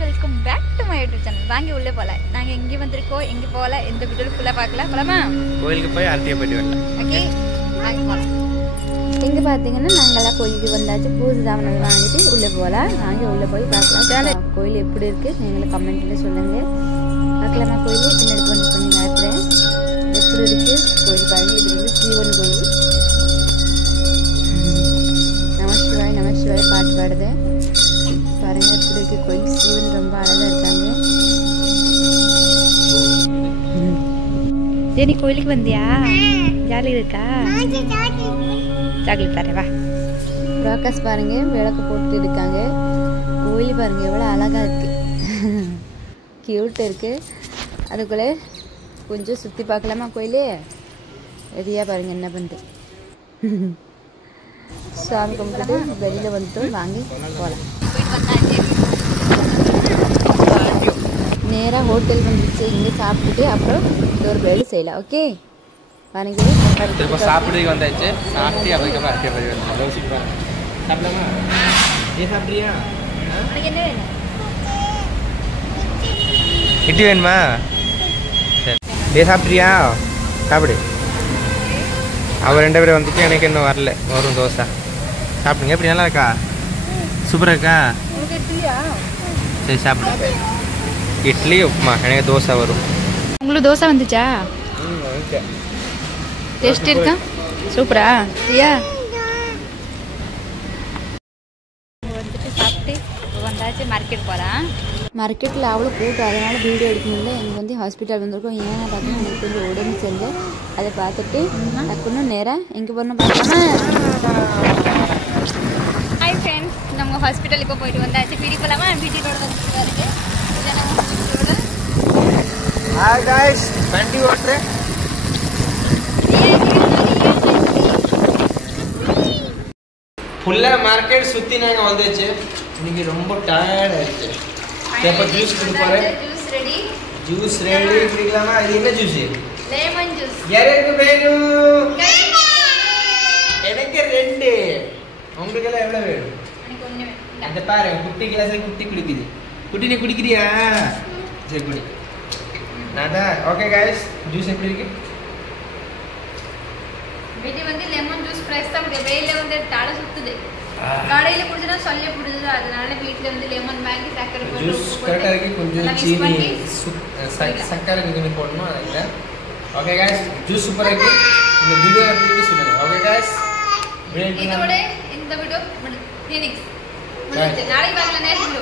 Welcome back to my YouTube channel. வாங்கி உள்ளே போகலாம். நாங்கள் எங்கே வந்திருக்கோம், எங்கே போகல, எந்த வீடியோ ஃபுல்லாக பார்க்கலாம். போகலாமா? கோயிலுக்கு போய் ஆர்த்தியை போயிட்டு வரலாம். ஓகே, வாங்கி போகலாம். எங்கே பார்த்தீங்கன்னா நாங்கள்லாம் கோயிலுக்கு வந்தாச்சு. பூஜை சாமான் வாங்கிட்டு உள்ளே போகலாம். வாங்கி உள்ளே போய் பார்க்கலாம். கோயில் எப்படி இருக்குது நீங்களும் கமெண்ட்டில் சொல்லுங்கள். பார்க்கலாமா? கோயில் பின்னாடி பண்ணி நினைக்கிறேன் எப்படி இருக்குது கோயில் பாருங்கள். இது வந்து சிவன் கோயில். நமச்சிவாய் பாட்டு பாடுது பாருங்க. எப்படி இருக்கு கோயில். சிவன் ரொம்ப அழகா இருக்காங்க. நீ கோயிலுக்கு வந்தியா? ஜாலியாக இருக்கா? சாக்லேட் தரேன் வா. ப்ராகாஷ் பாருங்க விளக்கு போட்டு இருக்காங்க. கோயில் பாருங்க எவ்வளோ அழகா இருக்கு. கியூட் இருக்கு. அதுக்குள்ளே கொஞ்சம் சுற்றி பார்க்கலாமா கோயிலே? ரெடியா பாருங்க என்ன பண்ணுது. சாமி கும்பிட்டு வெளியில் வந்துட்டு வாங்கி போகலாம். நேராக ஹோட்டல் வந்துச்சு. இங்கே சாப்பிட்டுட்டு அப்புறம் ஒரு வேலை செய்யலாம். ஓகே பாருங்க. திரும்ப சாப்பிடுறதுக்கு வந்தாச்சு. சாப்பிட்டு அதுக்கப்புறம் ஆர்த்தியை போய் வரலாம். சாப்பிடலாமா? ஏன் சாப்பிட்றியா? இட்லி வேணுமா? சரி ஏ சாப்பிட்றியா? சாப்பிடு. அவர் 2 பேரும் வந்துட்டு எனக்கு இன்னும் வரல. வரும் தோசை சாப்பிடுங்க. எப்படி நல்லா இருக்கா? சூப்பராக இருக்கா? சரி சாப்பிடுங்க. இட்லி உப்புமா. எனக்கு தோசை வரும். உங்களுக்கு தோசை வந்துச்சா? டேஸ்ட் இருக்கா? சூப்பரா ஐயா. வந்துட்டு சாப்பிட்டு வந்தாச்சு. மார்க்கெட் போகிறேன். மார்க்கெட்டில் அவ்வளோ கூட்டம், அதனால் வீடியோ எடுக்க முடியல. எங்கள் வந்து ஹாஸ்பிட்டல் வந்திருக்கோம். ஏன்னா பார்த்தீங்கன்னா எனக்கு கொஞ்சம் உடம்பு செஞ்சு அதை பார்த்துட்டு டக்குன்னு நேராக எங்கே போகணும் பார்க்கலாமா? ஹாய் ஃப்ரெண்ட்ஸ், நம்ம ஹாஸ்பிட்டல் இப்போ போயிட்டு வந்தாச்சு. வீடியோ போகலாமா? வீடியோட வந்துட்டு இருக்கு. வண்டி ஓட்டுறேன். ஃபுல்லாக மார்க்கெட் சுற்றி நாங்கள் வந்துச்சு. இன்னைக்கு ரொம்ப டயர்ட் ஆயிடுச்சு. இப்போ ஜூஸ் குடிப்போம். ஜூஸ் ரெடி குடிக்கலாமா? இது என்ன ஜூஸ்? Lemon juice. யாருக்கு வேணும்? எனக்கு 2. உங்களுக்கு எல்லாம் எவ்வளோ வேணும்? அந்த பாரு குட்டி கிளாஸில் குட்டி குடிக்குது. குட்டி நீ குடிக்கிறியா? சரி குடி. நாடா ஓகே गाइस. ஜூஸ் எப்படி இருக்கு? வீட்டு வந்து லெமன் ஜூஸ் ஃப்ரெஷ் தான் குடி. வெயில வந்து தலை சுத்துது. கடையில குடிச்சா சொல்ல புடிச்சது. அதனால வீட்ல வந்து லெமன் வாங்கி சக்கரை போட்டு ஜூஸ் கரெக்டா இருக்கு. கொஞ்சம் சீனி சக்கரை கொஞ்சம் போடணும் அதுல. ஓகே गाइस ஜூஸ் சூப்பரா இருக்கு. இந்த வீடியோ எப்படி இருக்கு சொல்லுங்க. ஓகே गाइस இதோட இந்த வீடியோ ஃபீனிக்ஸ் நாளைக்கு பார்க்கலாம். நேரத்துல